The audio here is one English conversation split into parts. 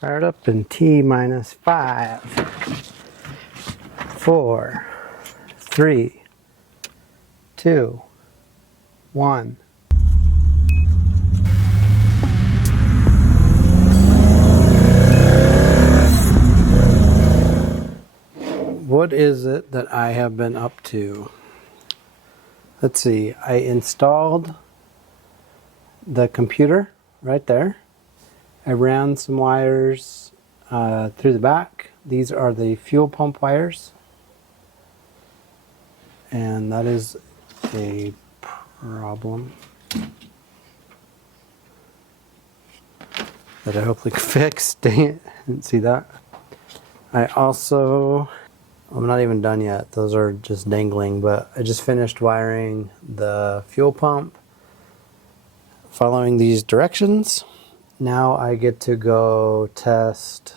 Fire it up in T minus 5, 4, 3, 2, 1. What is it that I have been up to? Let's see, I installed the computer right there. I ran some wires through the back. These are the fuel pump wires. And that is a problem that I hopefully can fix. Dang it, didn't see that. I also, I'm not even done yet. Those are just dangling, but I just finished wiring the fuel pump following these directions. Now I get to go test.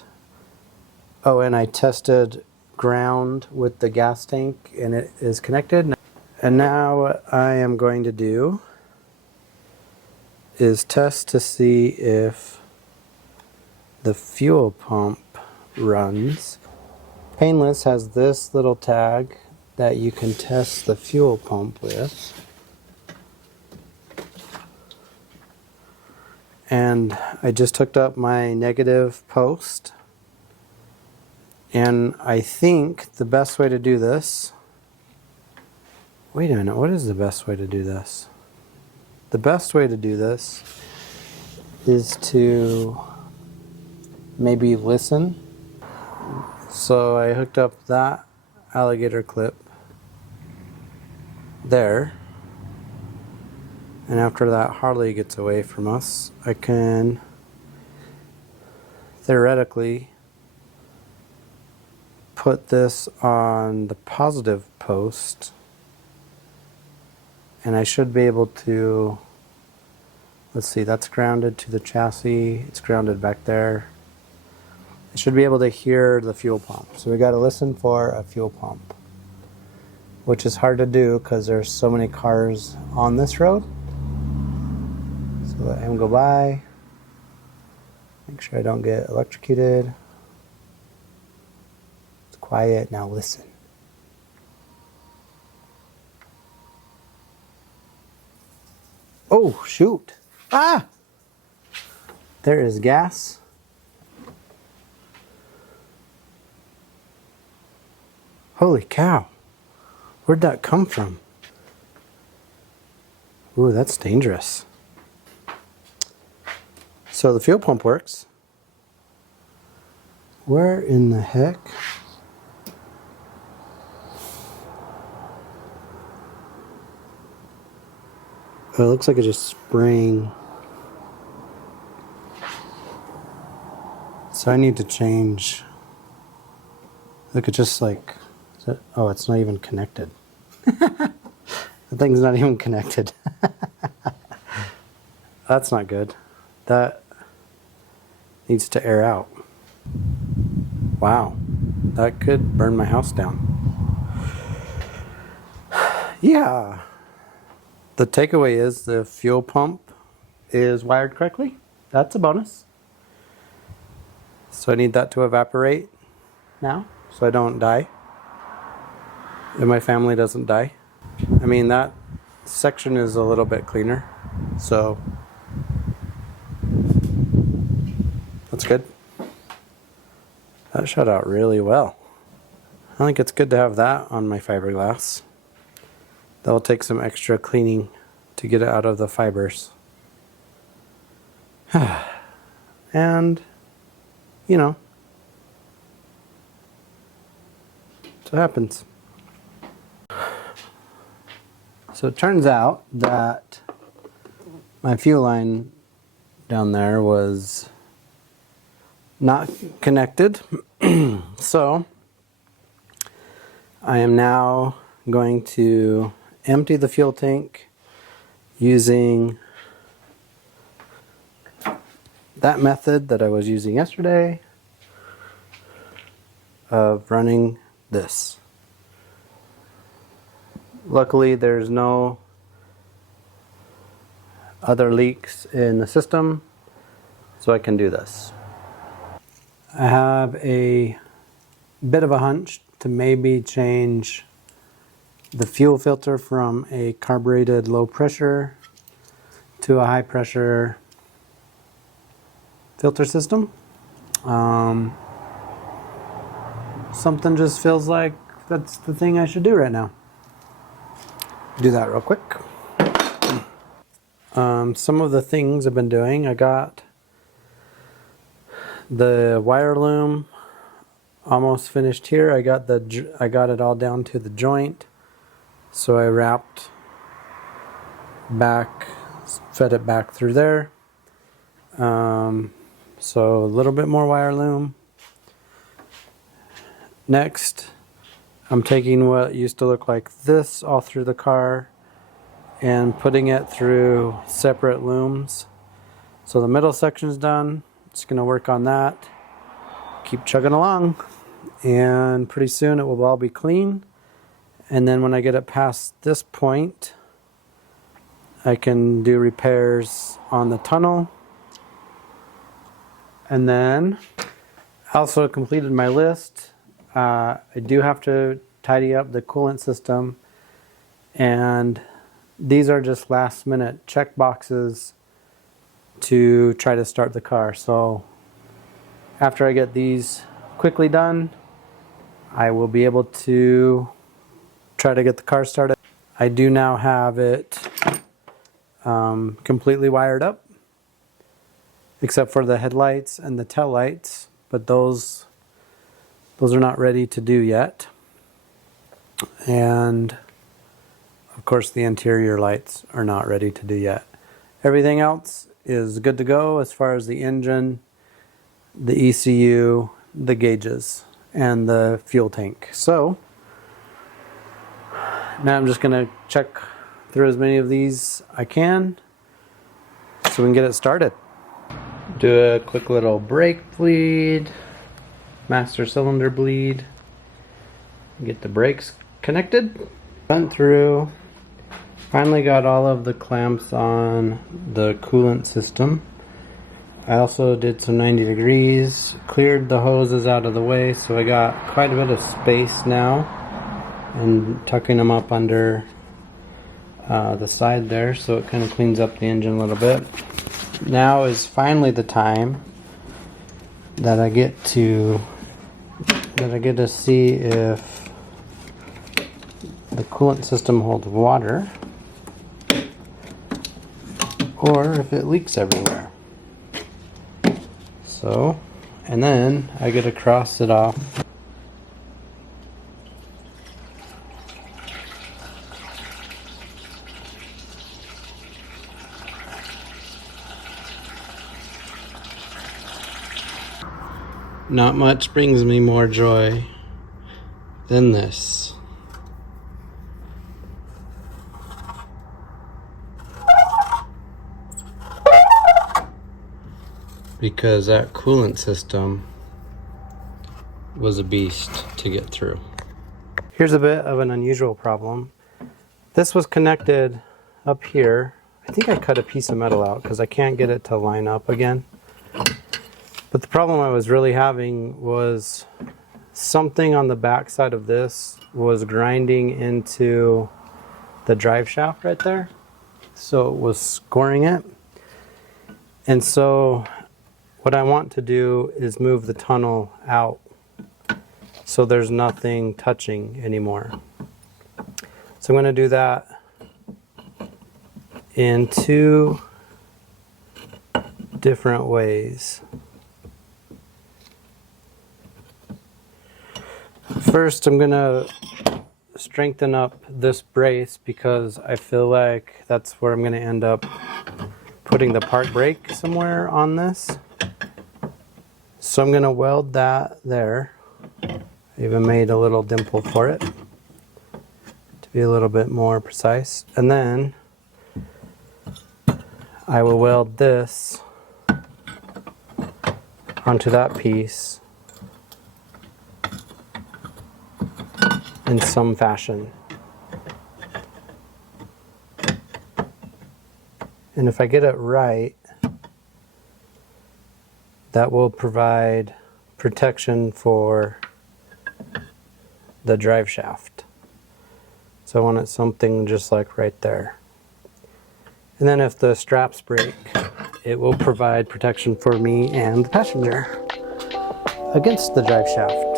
Oh, and I tested ground with the gas tank and it is connected. And now what I am going to do is test to see if the fuel pump runs. Painless has this little tag that you can test the fuel pump with. And I just hooked up my negative post. And I think the best way to do this... Wait a minute, what is the best way to do this? The best way to do this is to maybe listen. So I hooked up that alligator clip there. And after that Harley gets away from us, I can theoretically put this on the positive post. And I should be able to, let's see, that's grounded to the chassis. It's grounded back there. I should be able to hear the fuel pump. So we got to listen for a fuel pump, which is hard to do because there's so many cars on this road. So let him go by. Make sure I don't get electrocuted. It's quiet, now listen. Oh, shoot. Ah! There is gas. Holy cow. Where'd that come from? Ooh, that's dangerous. So the fuel pump works. Where in the heck? Oh, it looks like it's just spraying. So I need to change. Look, it's just like, oh, it's not even connected. The thing's not even connected. That's not good. That needs to air out. Wow, that could burn my house down. Yeah. The takeaway is the fuel pump is wired correctly. That's a bonus. So I need that to evaporate now so I don't die. And my family doesn't die. I mean, that section is a little bit cleaner. So that's good. That shut out really well. I think it's good to have that on my fiberglass. That'll take some extra cleaning to get it out of the fibers. And, you know, so it happens. So it turns out that my fuel line down there was not connected. So I am now going to empty the fuel tank using that method that I was using yesterday of running this. Luckily there's no other leaks in the system, so I can do this. I have a bit of a hunch to maybe change the fuel filter from a carbureted low pressure to a high pressure filter system. Something just feels like that's the thing I should do right now. Do that real quick. Some of the things I've been doing, I got the wire loom almost finished here. I got it all down to the joint, so I wrapped back, fed it back through there. So a little bit more wire loom. Next, I'm taking what used to look like this all through the car and putting it through separate looms. So the middle section's done. Just gonna work on that. Keep chugging along, and pretty soon it will all be clean. And then when I get it past this point, I can do repairs on the tunnel. And then I also completed my list. I do have to tidy up the coolant system, and these are just last minute check boxes to try to start the car. So after I get these quickly done, I will be able to try to get the car started. I do now have it completely wired up, except for the headlights and the tail lights, but those are not ready to do yet. And of course the interior lights are not ready to do yet. Everything else is good to go as far as the engine, the ECU, the gauges, and the fuel tank. So now I'm just going to check through as many of these I can so we can get it started. Do a quick little brake bleed, master cylinder bleed, get the brakes connected. Went through, finally got all of the clamps on the coolant system. I also did some 90 degrees, cleared the hoses out of the way, so I got quite a bit of space now, and tucking them up under the side there, so it kind of cleans up the engine a little bit. Now is finally the time that I get to see if the coolant system holds water or if it leaks everywhere. So, and then I get to cross it off. Not much brings me more joy than this. Because that coolant system was a beast to get through. Here's a bit of an unusual problem. This was connected up here. I think I cut a piece of metal out because I can't get it to line up again. But the problem I was really having was something on the back side of this was grinding into the drive shaft right there. So it was scoring it. And so what I want to do is move the tunnel out so there's nothing touching anymore. So I'm going to do that in two different ways. First, I'm going to strengthen up this brace because I feel like that's where I'm going to end up putting the park brake somewhere on this. So I'm going to weld that there. I even made a little dimple for it to be a little bit more precise. And then I will weld this onto that piece in some fashion. And if I get it right, that will provide protection for the drive shaft. So I wanted something just like right there. And then if the straps break, it will provide protection for me and the passenger against the drive shaft.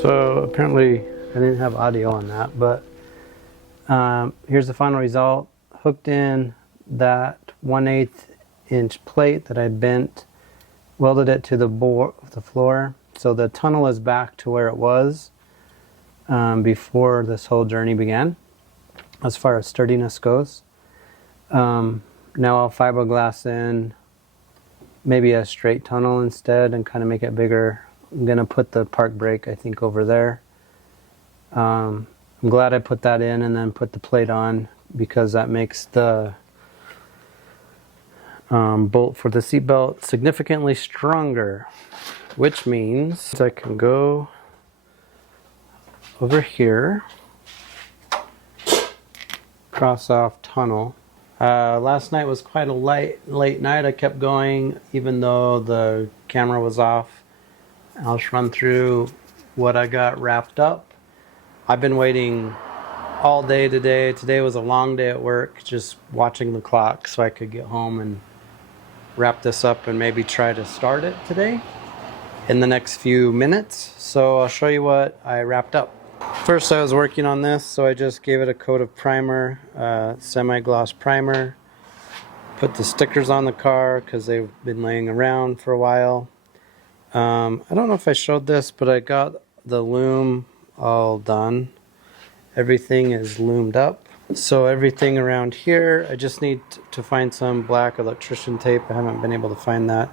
So apparently I didn't have audio on that, but here's the final result. Hooked in that 1/8 inch plate that I bent, welded it to the floor. So the tunnel is back to where it was before this whole journey began, as far as sturdiness goes. Now I'll fiberglass in maybe a straight tunnel instead and kind of make it bigger. I'm going to put the park brake, I think, over there. I'm glad I put that in and then put the plate on, because that makes the bolt for the seatbelt significantly stronger, which means I can go over here, cross off tunnel. Last night was quite a late night. I kept going even though the camera was off. I'll just run through what I got wrapped up. I've been waiting all day today. Today was a long day at work, just watching the clock so I could get home and wrap this up and maybe try to start it today in the next few minutes. So I'll show you what I wrapped up. First, I was working on this, so I just gave it a coat of primer, semi-gloss primer. Put the stickers on the car because they've been laying around for a while. I don't know if I showed this, but I got the loom all done. Everything is loomed up. So everything around here, I just need to find some black electrician tape. I haven't been able to find that.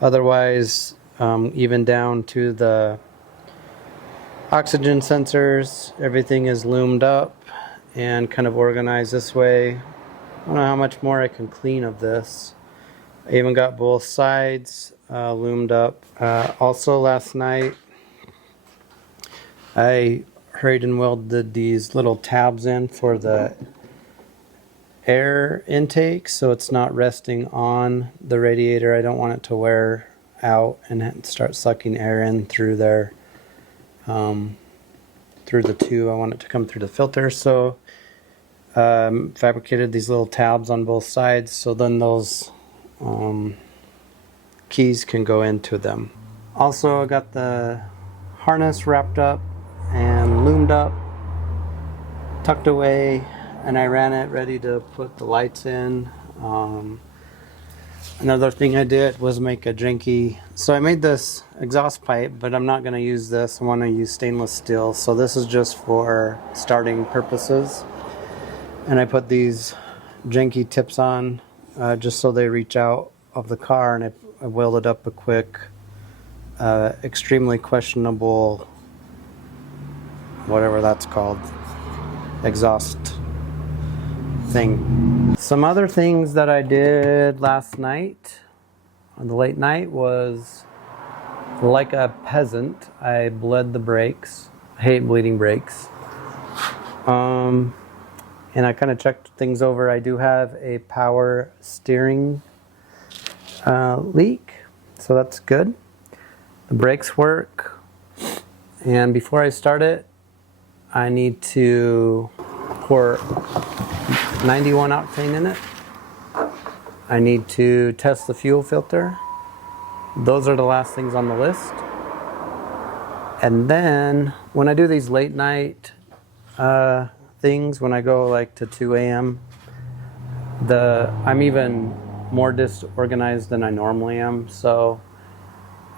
Otherwise, even down to the oxygen sensors, everything is loomed up and kind of organized this way. I don't know how much more I can clean of this. I even got both sides loomed up. Also last night I hurried and welded these little tabs in for the air intake, so it's not resting on the radiator. I don't want it to wear out and start sucking air in through there, through the tube. I want it to come through the filter. So fabricated these little tabs on both sides, so then those keys can go into them. Also, I got the harness wrapped up and loomed up, tucked away, and I ran it ready to put the lights in. Another thing I did was make a janky. So I made this exhaust pipe, but I'm not going to use this. I want to use stainless steel. So this is just for starting purposes. And I put these janky tips on just so they reach out of the car, and I welded up a quick, extremely questionable, whatever that's called, exhaust thing. Some other things that I did last night on the late night was, like a peasant, I bled the brakes. I hate bleeding brakes. And I kind of checked things over. I do have a power steering leak, so that's good. The brakes work. And before I start it, I need to pour 91 octane in it. I need to test the fuel filter. Those are the last things on the list. And then when I do these late night things, when I go like to 2 a.m., I'm even more disorganized than I normally am. So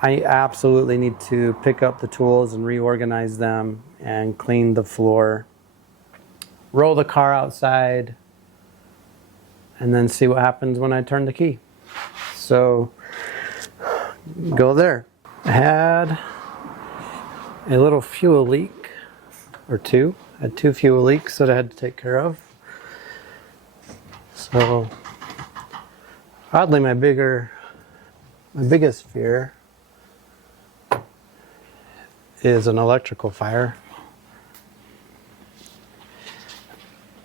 I absolutely need to pick up the tools and reorganize them and clean the floor, roll the car outside, and then see what happens when I turn the key. So go there. I had a little fuel leak or two. I had 2 fuel leaks that I had to take care of. So oddly, my biggest fear is an electrical fire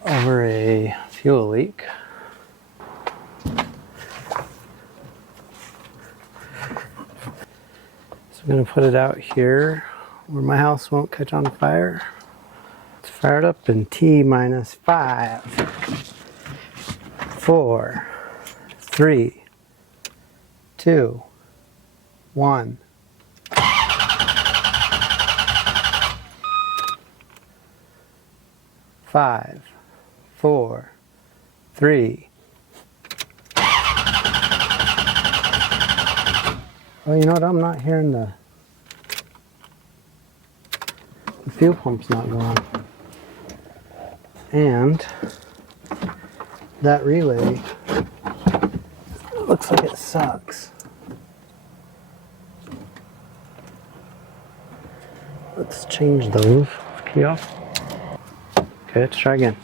over a fuel leak. So I'm going to put it out here where my house won't catch on fire. Let's fire it up in T minus 5, 4, 3, 2, 1. 5, 4, 3. Oh, you know what? I'm not hearing the fuel pump's not going. And that relay looks like it sucks. Let's change those. Key off. Okay, let's try again.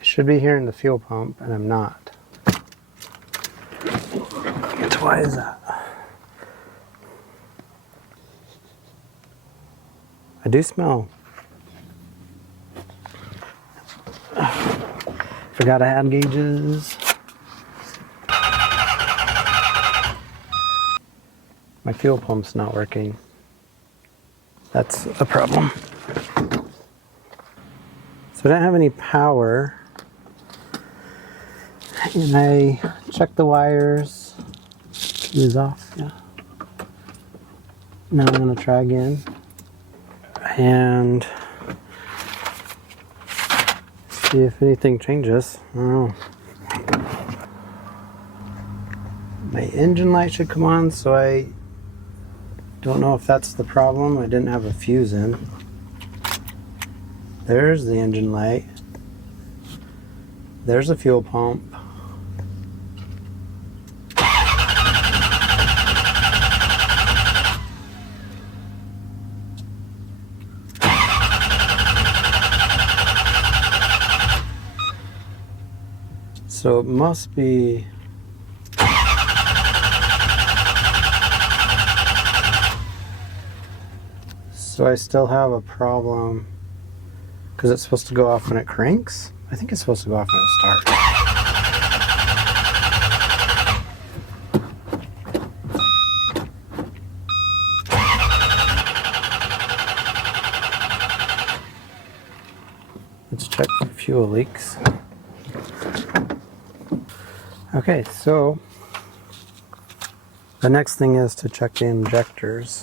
I should be hearing the fuel pump, and I'm not. Why is that? I do smell. Forgot I had gauges. My fuel pump's not working. That's a problem. So I didn't have any power. And I checked the wires. Key is off, yeah. Now I'm gonna try again. And see if anything changes. I don't know. My engine light should come on, so I don't know if that's the problem. I didn't have a fuse in. There's the engine light. There's the fuel pump. So it must be so I still have a problem because it's supposed to go off when it cranks. I think it's supposed to go off when it starts. Let's check for fuel leaks. Okay, so the next thing is to check the injectors.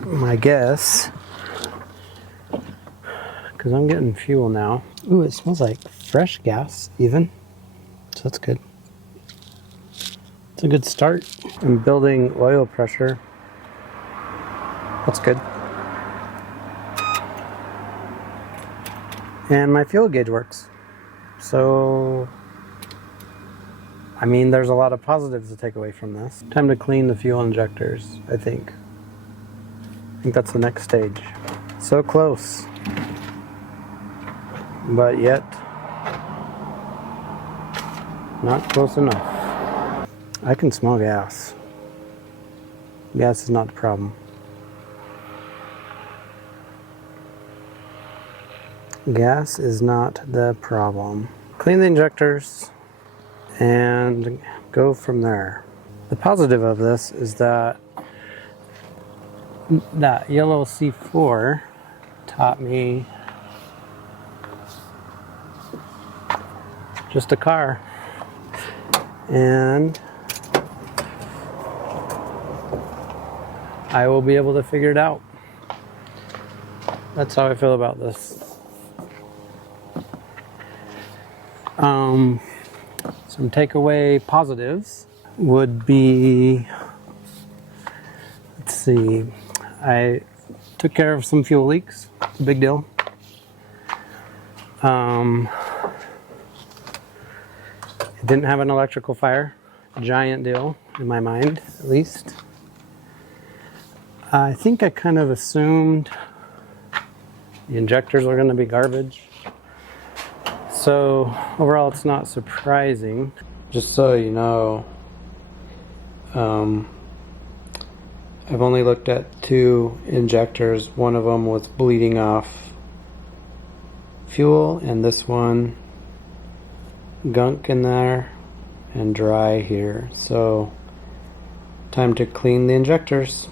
My guess, because I'm getting fuel now. Ooh, it smells like fresh gas even, so that's good. It's a good start. I'm building oil pressure. That's good. And my fuel gauge works. So I mean, there's a lot of positives to take away from this. Time to clean the fuel injectors, I think. I think that's the next stage. So close. But yet, not close enough. I can smell gas. Gas is not the problem. Gas is not the problem. Clean the injectors and go from there. The positive of this is that yellow C4 taught me just a car, and I will be able to figure it out. That's how I feel about this. Some takeaway positives would be, let's see, I took care of some fuel leaks, big deal. It didn't have an electrical fire, giant deal in my mind, at least. I think I kind of assumed the injectors were going to be garbage. So overall, it's not surprising. Just so you know, I've only looked at 2 injectors. One of them was bleeding off fuel, and this one gunk in there and dry here. So time to clean the injectors.